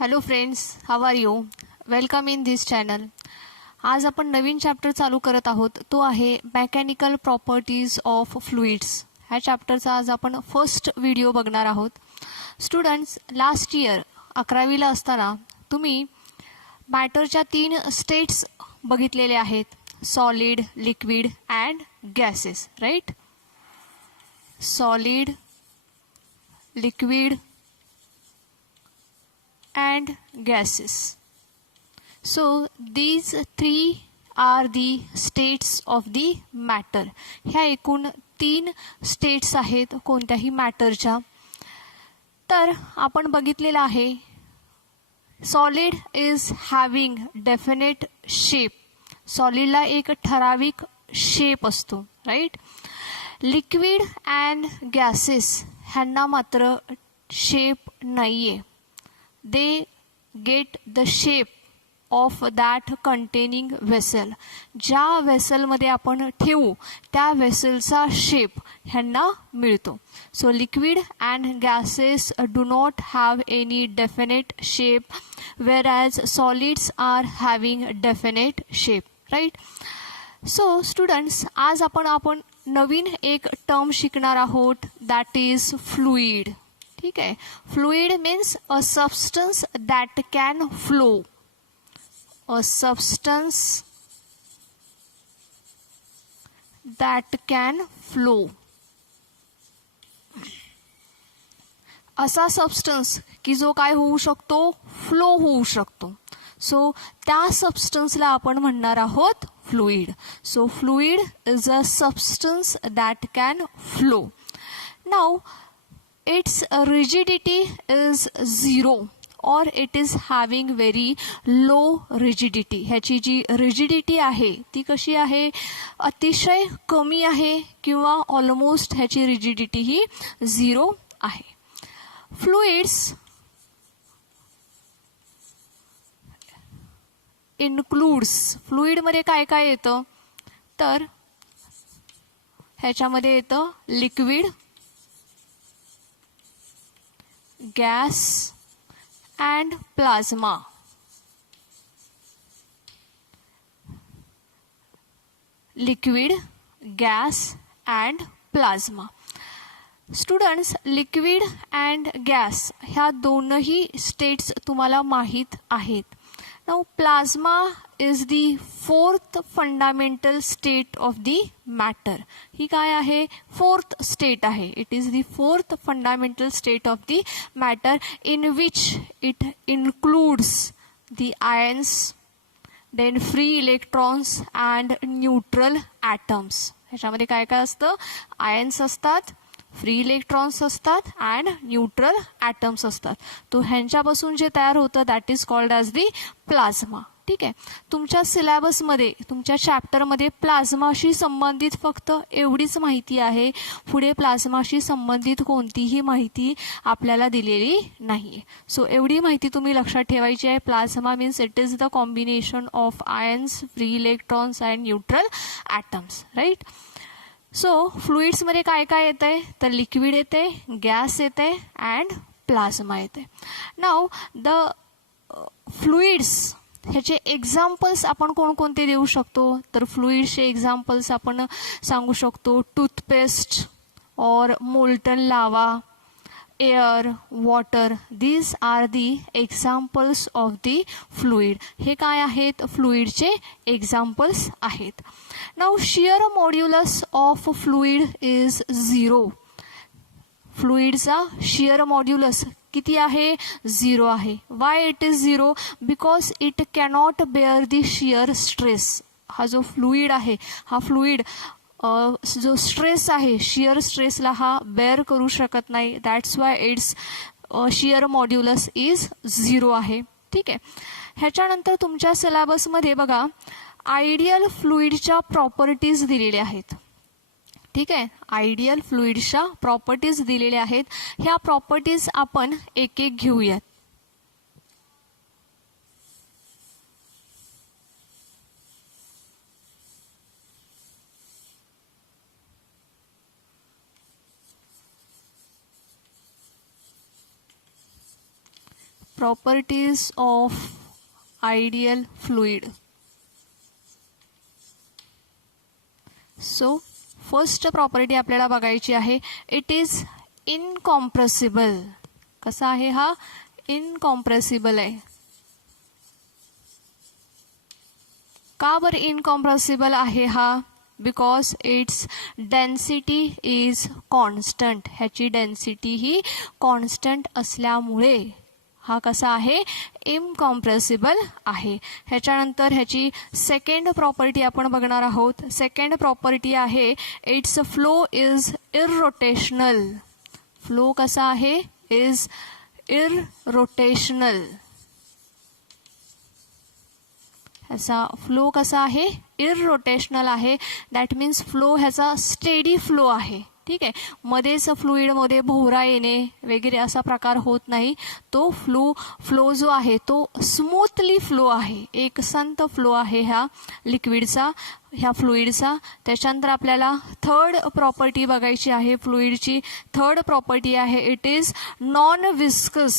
Hello friends, how are you? Welcome in this channel. आज आपण नवीन chapter चालू करत आहोत. तो आहे मेकॅनिकल प्रॉपर्टीज ऑफ फ्लुइड्स. ह्या चॅप्टरचा आज आपण फर्स्ट व्हिडिओ बघणार आहोत. स्टुडंट्स, लास्ट इयर 11वीला असताना तुम्ही मॅटरच्या 3 स्टेट्स बघितलेले आहेत. Solid, liquid and gases, right? Solid, liquid and gases. So these three are the states of the matter. ह्या एकूण 3 स्टेट्स आहेत कोणत्याही मॅटरच्या. तर आपण बघितलेलं आहे solid is having definite shape. सॉलिडला एक ठराविक शेप असतो, राईट? लिक्विड अँड गॅसेस ह्यांना मात्र शेप नाहीये. They get the shape of that containing vessel. ज्या वेसलमध्ये आपण ठेवू त्या वेसलचा शेप ह्यांना मिळतो. So liquid and gases do not have any definite shape, whereas solids are having definite shape, right? So students, आज आपण नवीन एक टर्म शिकणार आहोत, that is fluid. ठीक आहे. Fluid means a substance that can flow. A substance that can flow. असा substance की जो काय होऊ शकतो, फ्लो होऊ शकतो. सो त्या सबस्टन्सला आपण म्हणणार आहोत fluid. So fluid is a substance that can flow. Now its rigidity is 0 or it is having very low rigidity. ह्याची जी rigidity आहे ती कशी आहे, अतिशय कमी आहे किंवा ऑलमोस्ट ह्याची rigidity ही 0 आहे. फ्लुइड्स इन्क्लूड्स, फ्लुइडमध्ये काय काय येतं तर ह्याच्यामध्ये येतं liquid, gas and plasma. Liquid, gas and plasma. Students, liquid and gas ह्या दोनही स्टेट्स तुम्हाला माहित आहेत. Now plasma is the 4th fundamental state of the matter. ही काय आहे, 4th state आहे. It is the 4th fundamental state of the matter in which it includes the ions, then free electrons and neutral atoms. ह्याच्यामध्ये काय काय असतं, ions असतात, free electrons असतात and neutral atoms असतात. तो ह्यांच्यापासून जे तयार होतं that is called as the plasma. ठीक आहे. तुमच्या सिलेबसमध्ये, तुमच्या चॅप्टरमध्ये प्लाझ्माशी संबंधित फक्त एवढीच माहिती आहे. पुढे प्लाझ्माशी संबंधित कोणतीही माहिती आपल्याला दिलेली नाही. सो एवढी माहिती तुम्ही लक्षात ठेवायची आहे. Plasma means it is the combination of ions, free electrons and neutral atoms, right? So फ्लुइड्समध्ये काय काय येत आहे तर लिक्विड येते, गॅस येते अँड प्लाझ्मा येते. नाव द फ्लुइड्स ह्याचे एक्झाम्पल्स आपण कोणकोणते देऊ शकतो तर फ्लुइड्सचे एक्झाम्पल्स आपण सांगू शकतो टूथपेस्ट और molten lava, air, water. These are the examples of the fluid. हे काय आहेत, फ्लुइडचे एक्झाम्पल्स आहेत. Now shear modulus of fluid is 0. फ्लुइडचा शियर मॉड्युलस किती आहे, 0 आहे. Why it is 0? Because it cannot bear the shear stress. हा जो फ्लुइड आहे, हा फ्लुइड जो स्ट्रेस आहे, शियर स्ट्रेसला हा बेअर करू शकत नाही. That's why it's shear modulus is 0 आहे. ठीक आहे. ह्याच्यानंतर तुमच्या सिलेबसमध्ये बघा आयडियल फ्लुइडच्या प्रॉपर्टीज दिलेल्या आहेत. ठीक आहे. आयडियल फ्लुइडच्या प्रॉपर्टीज दिलेल्या आहेत. ह्या प्रॉपर्टीज आपण एक एक घेऊयात. Properties of ideal fluid. So first property आपल्याला बघायची आहे. It is incompressible. कसा आहे हा? इनकॉम्प्रेसिबल आहे. का बरं इनकॉम्प्रेसिबल आहे हा? Because it's density is constant. ह्याची डेन्सिटी ही कॉन्स्टंट असल्यामुळे हा कसा आहे? इनकॉम्प्रेसिबल आहे. ह्याच्यानंतर ह्याची सेकंड प्रॉपर्टी आपण बघणार आहोत. सेकंड प्रॉपर्टी आहे इट्स फ्लो इज इररोटेशनल. फ्लो कसा आहे? इज इररोटेशनल. ह्याचा फ्लो कसा आहे? इररोटेशनल आहे. दॅट मीन्स फ्लो ह्याचा स्टेडी फ्लो आहे. ठीक आहे, मध्येच फ्लुइडमध्ये भोवरा येणे वगैरे असा प्रकार होत नाही. तो फ्लो जो आहे तो स्मूथली फ्लो आहे, एकसंत फ्लो आहे ह्या लिक्विडचा, ह्या फ्लुइडचा. त्याच्यानंतर आपल्याला थर्ड प्रॉपर्टी बघायची आहे फ्लुइडची. थर्ड प्रॉपर्टी आहे it is non viscous.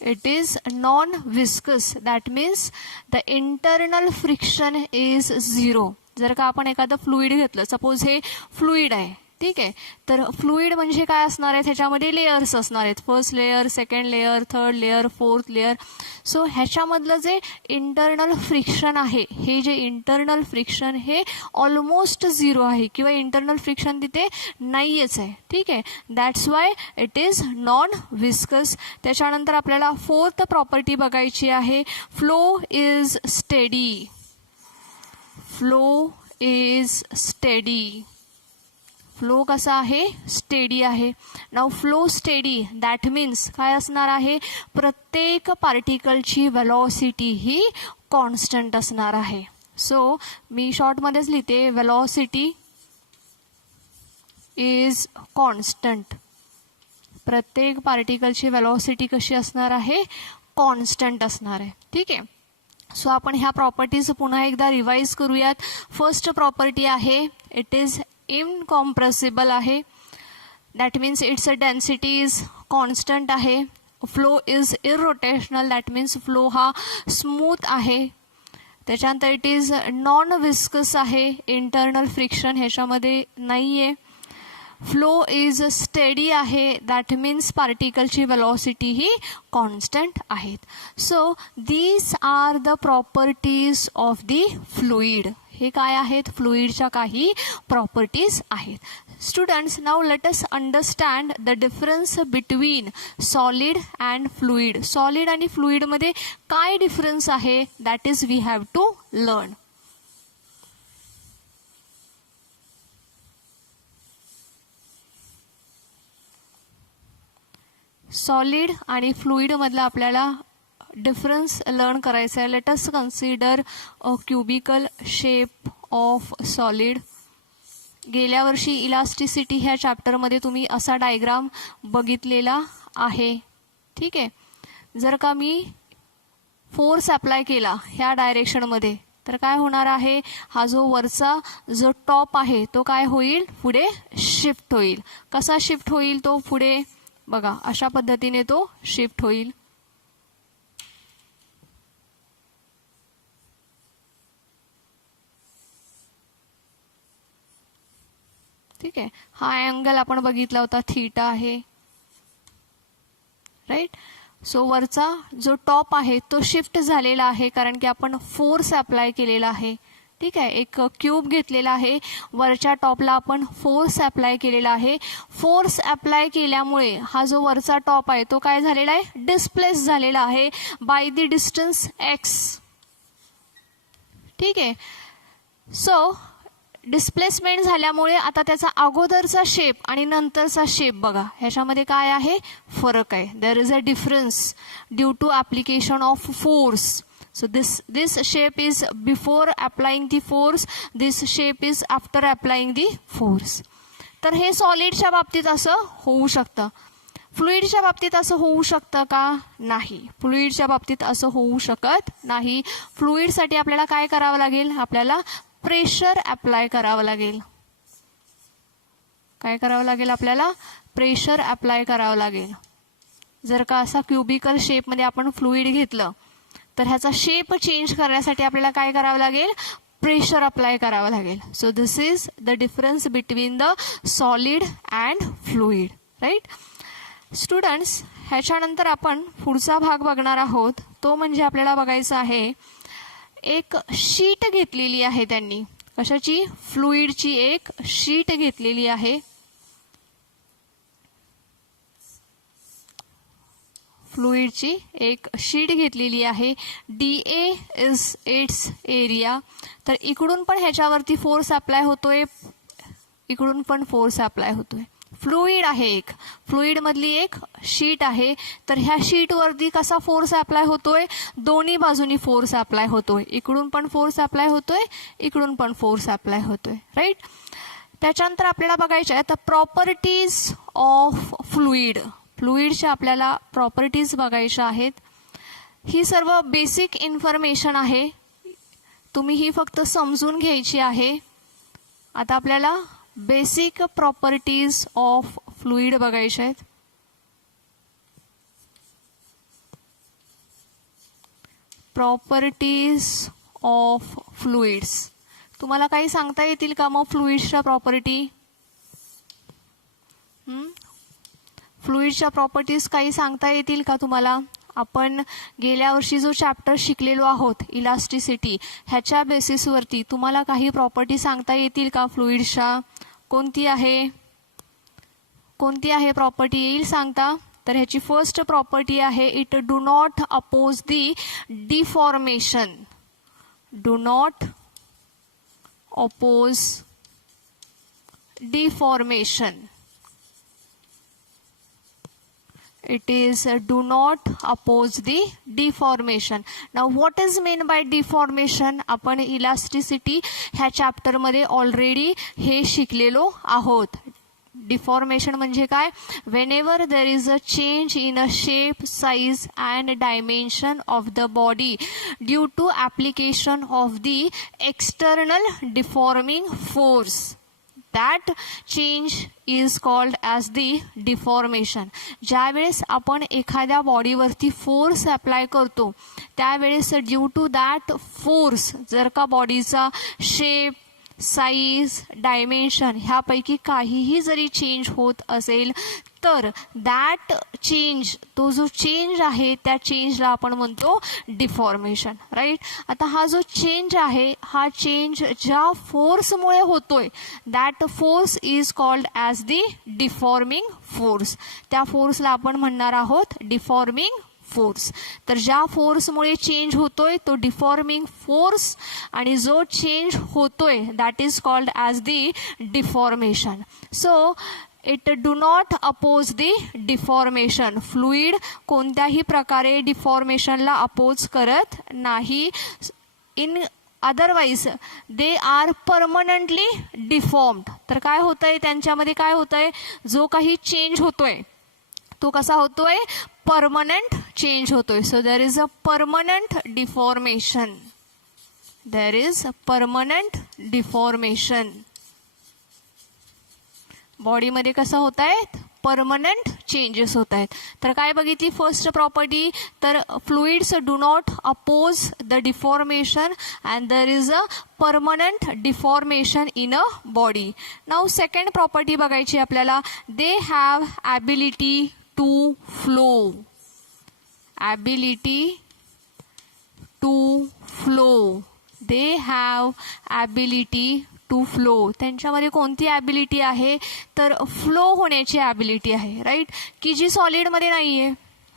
It is non-viscous. That means the internal friction is 0. जर का आपण एखादं फ्लुइड घेतलं, सपोज हे फ्लुइड आहे, ठीक आहे, तर फ्लुइड म्हणजे काय असणार आहे? त्याच्यामध्ये लेयर्स असणार आहेत. First layer, second layer, third layer, fourth layer. So ह्याच्यामधलं जे इंटरनल फ्रिक्शन आहे, हे जे इंटरनल फ्रिक्शन हे ऑलमोस्ट 0 आहे किंवा इंटरनल फ्रिक्शन तिथे नाहीच आहे. ठीक आहे, that's why it is non viscous. त्याच्यानंतर आपल्याला फोर्थ प्रॉपर्टी बघायची आहे. Flow is steady. Flow is steady. Flow कसा आहे? स्टेडी आहे. Now flow steady that means काय असणार आहे? प्रत्येक पार्टिकलची वेलॉसिटी ही कॉन्स्टंट असणार आहे. सो मी शॉर्टमध्येच लिहिते, वेलॉसिटी इज कॉन्स्टंट. प्रत्येक पार्टिकलची वेलॉसिटी कशी असणार आहे? कॉन्स्टंट असणार आहे. ठीक आहे, सो आपण ह्या प्रॉपर्टीज पुन्हा एकदा रिवाइज करूयात. फर्स्ट प्रॉपर्टी आहे इट इज इनकॉम्प्रेसिबल आहे. That means its density is constant आहे. Flow is irrotational. That means flow हा स्मूथ आहे. त्याच्यानंतर इट इज नॉन विस्कस आहे. इंटरनल फ्रिक्शन ह्याच्यामध्ये नाही आहे. फ्लो इज स्टेडी आहे. दॅट मीन्स पार्टिकलची वेलॉसिटी ही कॉन्स्टंट आहेत. So these are the properties of the fluid. हे काय आहेत? फ्लुइडच्या काही प्रॉपर्टीज आहेत. Students, now let us understand the difference between solid and fluid. Solid आणि फ्लुइडमध्ये काय डिफरन्स आहे? That is we have to learn. Solid आणि फ्लुइड मधला आपल्याला डिफरन्स लर्न करायचा आहे. Let us consider a cubical shape of solid. गेल्या वर्षी इलास्टिसिटी ह्या चॅप्टरमध्ये तुम्ही असा डायग्राम बघितलेला आहे. ठीक आहे, जर का मी फोर्स अप्लाय केला ह्या डायरेक्शनमध्ये तर काय होणार आहे? हा जो वरचा जो टॉप आहे तो काय होईल? पुढे शिफ्ट होईल. कसा शिफ्ट होईल तो पुढे? बघा, अशा पद्धतीने तो शिफ्ट होईल. ठीक आहे, हा अँगल आपण बघितला होता, थीटा आहे. राईट. सो वरचा जो टॉप आहे तो शिफ्ट झालेला आहे कारण की आपण फोर्स अप्लाय केलेला आहे. ठीक आहे, एक क्यूब घेतलेला आहे, वरच्या टॉपला आपण फोर्स अप्लाय केलेला आहे. फोर्स अप्लाय केल्यामुळे हा जो वरचा टॉप आहे तो काय झालेला आहे? डिस्प्लेस झालेला आहे बाय द डिस्टन्स x. ठीक आहे, सो डिस्प्लेसमेंट झाल्यामुळे आता त्याचा अगोदरचा शेप आणि नंतरचा शेप बघा, ह्याच्यामध्ये काय आहे? फरक आहे. There is a difference due to application of force. So this shape is before applying the force, this shape is after applying the force. तर हे सॉलिडच्या बाबतीत असं होऊ शकतं. फ्लुइडच्या बाबतीत असं होऊ शकतं का? नाही, फ्लुइडच्या बाबतीत असं होऊ शकत नाही. फ्लुइडसाठी आपल्याला काय करावं लागेल? आपल्याला प्रेशर अप्लाय करावं लागेल. काय करावं लागेल आपल्याला? प्रेशर अप्लाय करावं लागेल. जर का असा क्युबिकल शेपमध्ये आपण फ्लुइड घेतलं तर ह्याचा शेप चेंज करण्यासाठी आपल्याला काय करावं लागेल? प्रेशर अप्लाय करावं लागेल. So this is the difference between the solid and fluid, right students. ह्याच्यानंतर आपण पुढचा भाग बघणार आहोत. तो म्हणजे आपल्याला बघायचं आहे, एक शीट घेतलेली आहे त्यांनी. कशाची? फ्लुइडची एक शीट घेतलेली आहे. फ्लुइडची एक शीट घेतलेली आहे. DA is it's area. तर इकडून पण ह्याच्यावरती फोर्स अप्लाय होतोय, इकडून पण फोर्स अप्लाय होतोय. फ्लुइड आहे एक, फ्लुइड मधली एक शीट आहे. तर ह्या शीटवरती कसा फोर्स अप्लाय होतोय? दोन्ही बाजूनी फोर्स अप्लाय होतोय. इकडून पण फोर्स अप्लाय होतोय, इकडून पण फोर्स अप्लाय होतोय, राईट. त्याच्यानंतर आपल्याला बघायचं आहे तर प्रॉपर्टीज ऑफ फ्लुइड. फ्लुइडच्या आपल्याला प्रॉपर्टीज बघायच्या आहेत. ही सर्व बेसिक इन्फॉर्मेशन आहे, तुम्ही ही फक्त समजून घ्यायची आहे. आता आपल्याला बेसिक प्रॉपर्टीज ऑफ फ्लुइड बघायचे आहेत. Properties of fluids. तुम्हाला काही सांगता येतील का मग फ्लुइड्सच्या प्रॉपर्टी? फ्लुइडच्या प्रॉपर्टीज काही सांगता येतील का तुम्हाला? आपण गेल्या वर्षी जो चॅप्टर शिकलेलो आहोत इलास्टिसिटी, ह्याच्या बेसिसवरती तुम्हाला काही प्रॉपर्टी सांगता येतील का फ्लुइडच्या? कोणती आहे? कोणती आहे प्रॉपर्टी येईल सांगता? तर ह्याची फर्स्ट प्रॉपर्टी आहे, it do not oppose the deformation. Do not oppose deformation. It is do not oppose the deformation. Now what is meant by deformation? आपण इलास्टिसिटी ह्या चॅप्टर मध्ये ऑलरेडी हे शिकलेलो आहोत. डिफॉर्मेशन म्हणजे काय? whenever there is a change in a shape, size and dimension of the body due to application of the external deforming force, that change is called as the deformation. ज्यावेळेस आपण एखाद्या बॉडीवरती force apply करतो त्यावेळेस due to that force जर का बॉडीचा shape, size, dimension ह्यापैकी काहीही जरी चेंज होत असेल तर दॅट चेंज, तो जो चेंज आहे त्या चेंजला आपण म्हणतो डिफॉर्मेशन, राईट. आता हा जो चेंज आहे हा चेंज ज्या फोर्समुळे होतोय that force is called as the deforming force. त्या फोर्सला आपण म्हणणार आहोत डिफॉर्मिंग फोर्स. तर ज्या फोर्समुळे चेंज होतोय तो डिफॉर्मिंग फोर्स आणि जो चेंज होतोय that is called as the deformation. So it do not oppose the deformation. Fluid कोणत्याही प्रकारे डिफॉर्मेशनला अपोज करत नाही. In otherwise they are permanently deformed. तर काय होतंय त्यांच्यामध्ये? काय होतंय? जो काही चेंज होतोय तो कसा होतोय? परमनंट चेंज होतोय. So there is a permanent deformation. There is a permanent deformation. बॉडीमध्ये कसं होत आहेत? परमनंट चेंजेस होत आहेत. तर काय बघितली फर्स्ट प्रॉपर्टी? तर fluids do not oppose the deformation and there is a permanent deformation in a body. Now second property बघायची आपल्याला. They have ability to flow. Ability to flow. They have ability to flow. त्यांच्यामध्ये कोणती ability आहे? तर flow होण्याची ability आहे, right, की जी सॉलिडमध्ये नाही आहे,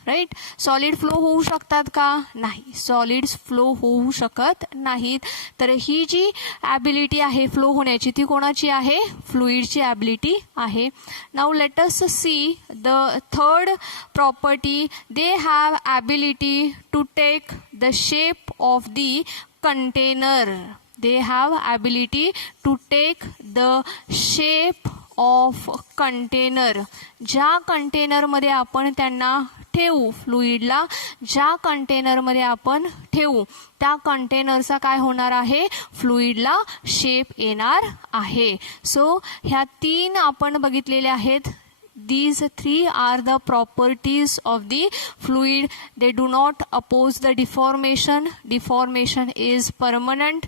राईट. सॉलिड फ्लो होऊ शकतात का? नाही, सॉलिड्स फ्लो होऊ शकत नाहीत. तर ही जी ॲबिलिटी आहे फ्लो होण्याची ती कोणाची आहे? फ्लुइडची ॲबिलिटी आहे. Now let us see the third property. They have ability to take the shape of the container. They have ability to take the shape of container. ज्या कंटेनरमध्ये आपण त्यांना ठेवू, फ्लुईडला ज्या कंटेनरमध्ये आपण ठेवू त्या कंटेनरचा काय होणार आहे, फ्लुईडला शेप येणार आहे. सो ह्या 3 आपण बघितलेले आहेत. These 3 are the properties of the fluid. They do not oppose the deformation. Deformation is permanent.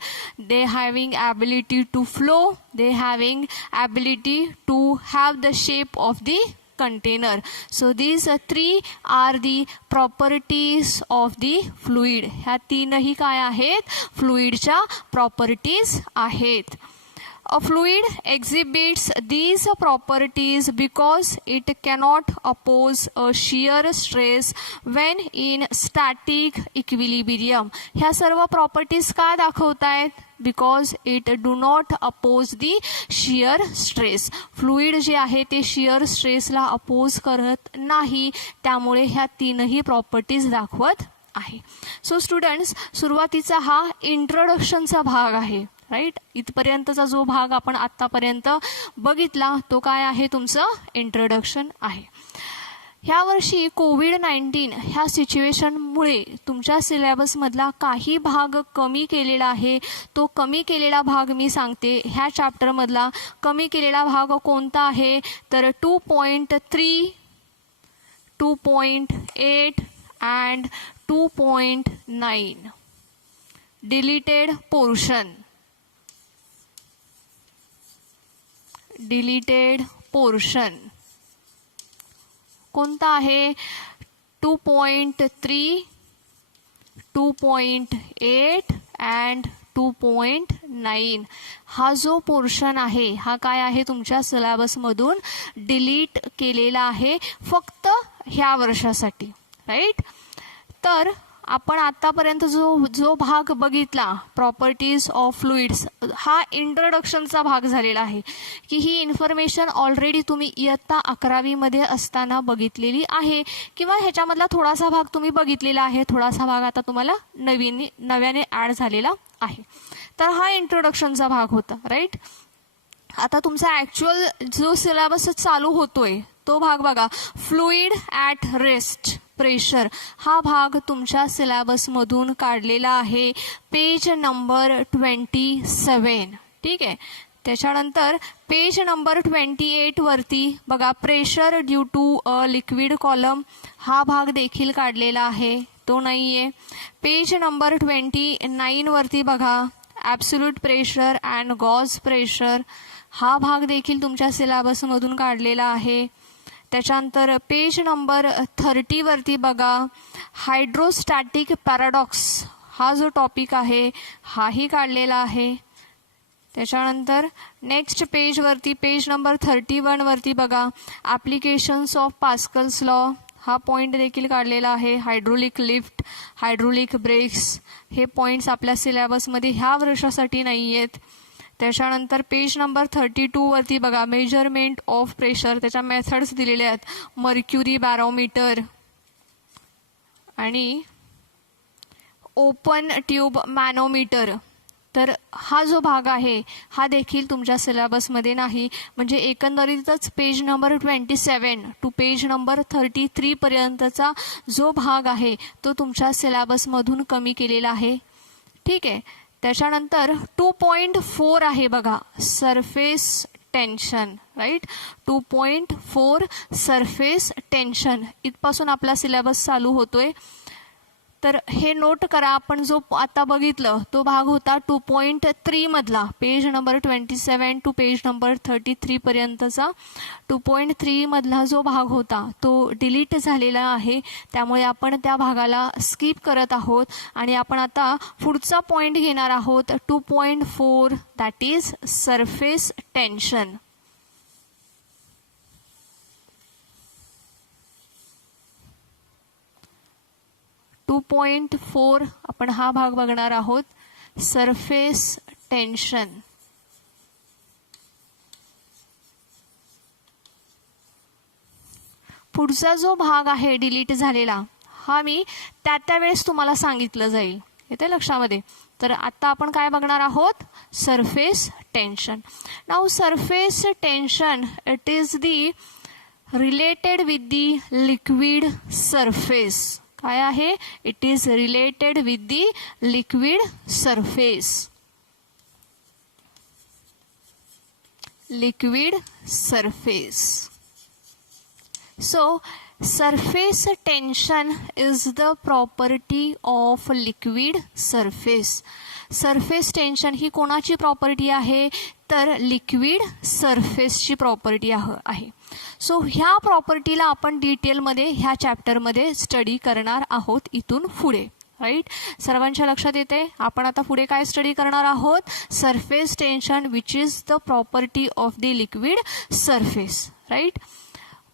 They having ability to flow. They having ability to have the shape of the container. So these 3 are the properties of the fluid. ह्या 3ही काय आहेत, फ्लुईडच्या properties आहेत. A fluid exhibits these properties because it cannot oppose a shear stress when in static equilibrium. ह्या सर्व properties का दाखवतायत, because it do not oppose the shear stress. Fluid जे आहे ते shear stressला अपोज करत नाही, त्यामुळे ह्या 3ही प्रॉपर्टीज दाखवत आहे. सो स्टुडंट्स, सुरुवातीचा हा इंट्रोडक्शनचा भाग आहे, राईट. इथपर्यंतचा जो भाग आपण आत्तापर्यंत बघितला तो काय आहे, तुमचं इंट्रोडक्शन आहे. ह्या वर्षी कोविड-19 ह्या सिच्युएशनमुळे तुमच्या सिलेबसमधला काही भाग कमी केलेला आहे. तो कमी केलेला भाग मी सांगते. ह्या चॅप्टरमधला कमी केलेला भाग कोणता आहे, तर 2.3, 2.8 and 2.9 deleted portion. Deleted portion कोणता आहे, 2.3, 2.8 and 2.9. हा जो पोर्शन आहे हा काय आहे, तुमच्या सिलेबसमधून डिलीट केलेला आहे फक्त ह्या वर्षासाठी, राईट. तर आपण आतापर्यंत जो भाग बघितला प्रॉपर्टीज ऑफ फ्लुइड्स, हा इंट्रोडक्शनचा भाग झालेला आहे की ही इन्फॉर्मेशन ऑलरेडी तुम्ही इयत्ता 11वी मध्ये असताना बघितलेली आहे किंवा ह्याच्यामधला थोडासा भाग तुम्ही बघितलेला आहे, थोडासा भाग आता तुम्हाला नव्याने ॲड झालेला आहे. तर हा इंट्रोडक्शनचा भाग होता, राईट. आता तुमचा ॲक्च्युअल जो सिलेबस चालू होतोय तो भाग बघा, फ्लुइड ॲट रेस्ट प्रेशर. हा भाग तुमच्या सिलेबसमधून काढलेला आहे, पेज नंबर 27, ठीक आहे. त्याच्यानंतर पेज नंबर 28 वरती बघा, pressure due to a liquid column, हा भाग देखील काढलेला आहे, तो नाहीये. पेज नंबर 29 वरती बघा, absolute pressure and gauge pressure, हा भाग देखील तुमच्या सिलेबसमधून काढलेला आहे. त्याच्यानंतर पेज नंबर 30 वरती बघा, हायड्रोस्टॅटिक पॅराडॉक्स, हा जो टॉपिक आहे हाही काढलेला आहे. त्याच्यानंतर नेक्स्ट पेजवरती पेज नंबर 31 वरती बघा, ॲप्लिकेशन्स ऑफ पास्कल्स लॉ, हा पॉईंट देखील काढलेला आहे. हायड्रोलिक लिफ्ट, हायड्रोलिक ब्रेक्स, हे पॉईंट्स आपल्या सिलेबसमध्ये ह्या वर्षासाठी नाही आहेत. त्याच्यानंतर पेज नंबर 32 वरती बघा, मेजरमेंट ऑफ प्रेशर, त्याच्या मेथड्स दिलेल्या आहेत, मर्क्युरी बॅरोमीटर आणि ओपन ट्यूब मॅनोमीटर. तर हा जो भाग आहे हा देखील तुमच्या सिलेबसमध्ये नाही. म्हणजे एकंदरीतच page number 27 to page number 33 पर्यंतचा जो भाग आहे तो तुमच्या सिलेबसमधून कमी केलेला आहे, ठीक आहे. त्याच्यानंतर 2.4 आहे बघा, surface tension, right. 2.4 surface tension, इथपासून आपला सिलेबस चालू होतोय. तर हे नोट करा, आपण जो आता बघितलं तो भाग होता 2.3 मधला, page number 27 to page number 33 पर्यंतचा 2.3 मधला जो भाग होता तो डिलीट झालेला आहे, त्यामुळे आपण त्या भागाला स्किप करत आहोत आणि आपण आता पुढचा पॉइंट घेणार आहोत 2.4, that is surface tension. To 2.4 आपण हा भाग बघणार आहोत, सरफेस टेन्शन. पुढचा जो भाग आहे डिलीट झालेला हा मी त्यावेळेस तुम्हाला सांगितलं जाईल, येते लक्षामध्ये. तर आता आपण काय बघणार आहोत, surface tension. Now surface tension, it is the related with the liquid surface. काय आहे? It is related with the liquid surface. Liquid surface. So, surface tension is the property of liquid surface. Surface tension ही कोणाची property आहे? तर liquid सरफेसची property आहे. So ह्या प्रॉपर्टीला आपण डिटेलमध्ये ह्या चॅप्टरमध्ये स्टडी करणार आहोत इथून पुढे. राईट, सर्वांच्या लक्षात येते? आपण आता पुढे काय स्टडी करणार आहोत? Surface tension which is the property of the liquid surface. Right,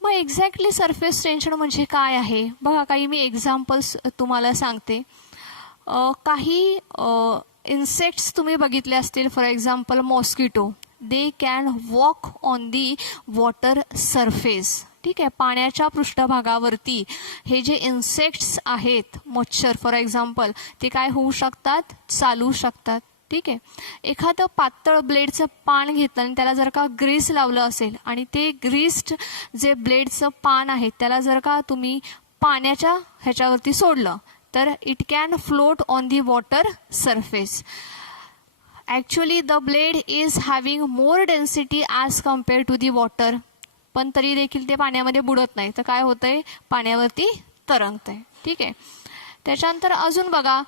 मग एक्झॅक्टली सरफेस टेन्शन म्हणजे काय आहे? बघा, काही मी एक्झाम्पल्स तुम्हाला सांगते. काही इन्सेक्ट्स तुम्ही बघितले असतील. For example mosquito, they can walk on the water surface. ठीक आहे, पाण्याच्या पृष्ठभागावरती हे जे इन्सेक्ट्स आहेत, मच्छर फॉर एक्झाम्पल, ते काय होऊ शकतात? चालू शकतात. ठीक आहे, एखादं पातळ ब्लेडचं पान घेतलं आणि त्याला जर का ग्रीस लावलं असेल आणि ते ग्रीस्ड जे ब्लेडचं पान आहे त्याला जर का तुम्ही पाण्याच्या ह्याच्यावरती सोडलं तर it can float on the water surface. Actually the blade is having more density as compare to the water, पण तरी देखील ते पाण्यामध्ये बुडत नाही, तर काय होतंय? पाण्यावरती तरंगतंय. ठीक आहे, त्याच्यानंतर अजून बघा,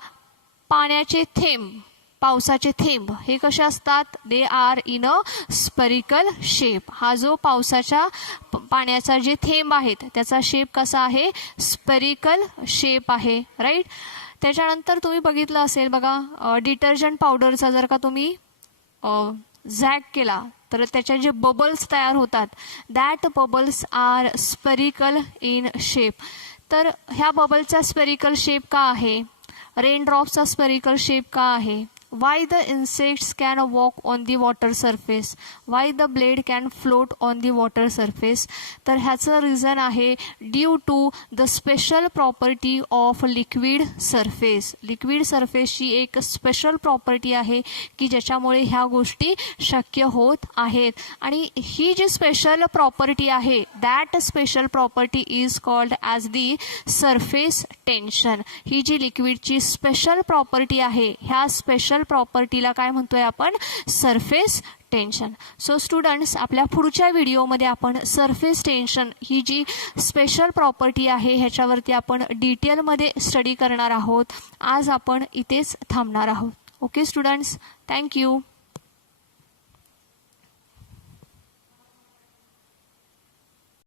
पाण्याचे थेंब, पावसाचे थेंब हे कसे असतात? They are in a spherical shape. हा जो पावसाच्या पाण्याचा जे थेंब आहेत त्याचा शेप कसा आहे? स्पेरिकल शेप आहे. राईट, त्याच्यानंतर तुम्ही बघितलं असेल बघा, डिटर्जंट पावडरचा जर का तुम्ही झॅक केला तर त्याचे जे बबल्स तयार होतात, that bubbles are spherical in shape. तर ह्या बबलचा स्पेरिकल शेप का आहे? रेनड्रॉपचा स्पेरिकल शेप का आहे? Why the insects can walk on the water surface? Why the blade can float on the water surface? तर ह्याचं रिझन आहे due to the special property of liquid surface. Liquid सरफेसची एक special property आहे की ज्याच्यामुळे ह्या गोष्टी शक्य होत आहेत. आणि ही जी स्पेशल प्रॉपर्टी आहे, that special property is called as the surface tension. ही जी लिक्विडची स्पेशल प्रॉपर्टी आहे, ह्या स्पेशल प्रॉपर्टीला काय म्हणतोय आपण? Surface tension. सो स्टुडंट्स, आपल्या पुढच्या व्हिडिओमध्ये आपण सरफेस टेन्शन ही जी स्पेशल प्रॉपर्टी आहे ह्याच्यावरती आपण डिटेलमध्ये स्टडी करणार आहोत. आज आपण इथेच थांबणार आहोत. Okay students, thank you.